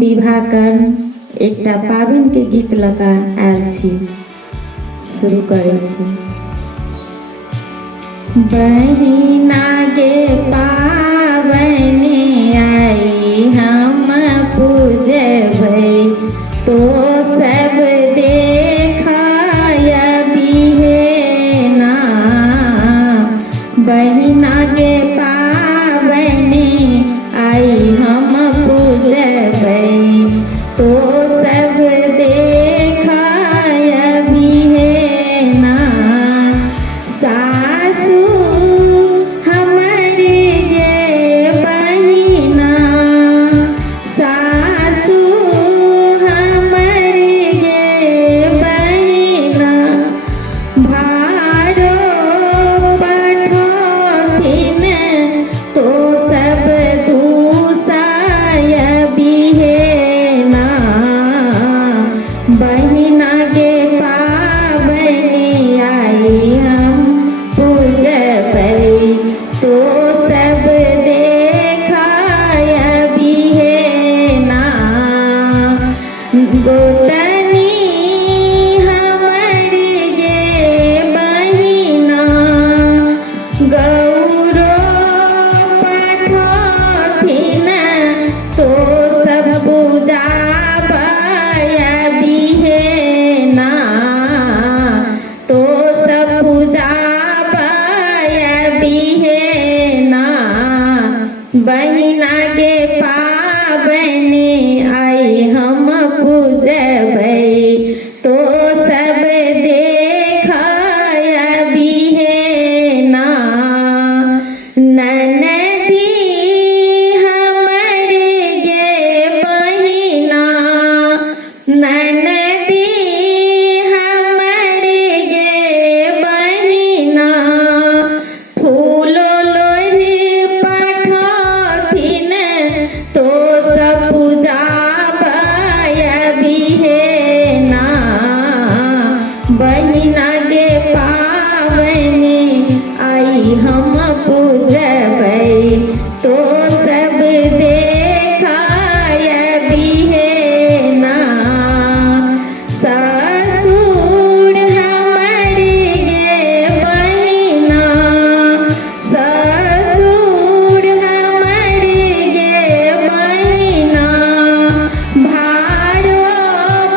विवाह कर एकटा पाबनि के गीत लगा आयल छी। शुरू करै छी। बहिना गे पाबनि आई हम पूजबै, तो सब देखाय बिहेना। बहिना गे पाबनि आई हम पूजबै, तो सब देखाय बिहेना। सासु हमरी गे बहिना, सासु हमरी गे बहिना, भाड़ो पठोथिन तो सब दूसाय बिहेना। बहिना गे पाबनि आई हम पूजबै, तो सब देखाय बिहेना। गोतनी हमरी गे बहिना, गौरो पठोथिन तो सब पूजाबय बिहेना। तो सब पूजाबय बिहेना। बहिना गे पाबनि आई हम पूजबै, तो सब देखाय बिहेना। ननदी हमरी गे बहिना, ननदी हमरी गे बहिना, फूलो लोरी पठोथिन तो सब पूजाबय बिहेना। बहिना गे पाबनि आई हम पूजबै, तो सब देखाय बिहेना। ससुर हमरी गे बहिना, ससुर हमरी गे बहिना, भाड़ो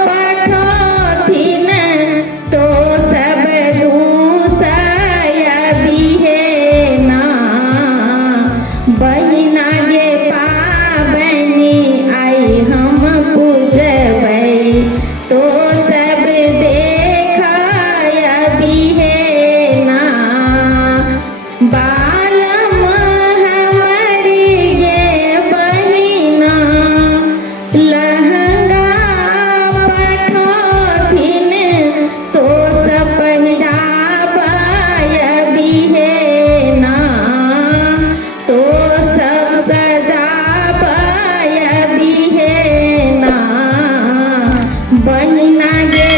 पठोथिन तो सब दूसाय बिहेना। बहिना गे पाबनि आई हम पूजबै, तो सब देखाय बिहेना। बालम हमरी गे बहिना, लहंगा पठोथिन तो सब पहिराबय बिहेना। तो सब सजाबय बिहेना। बहिना गे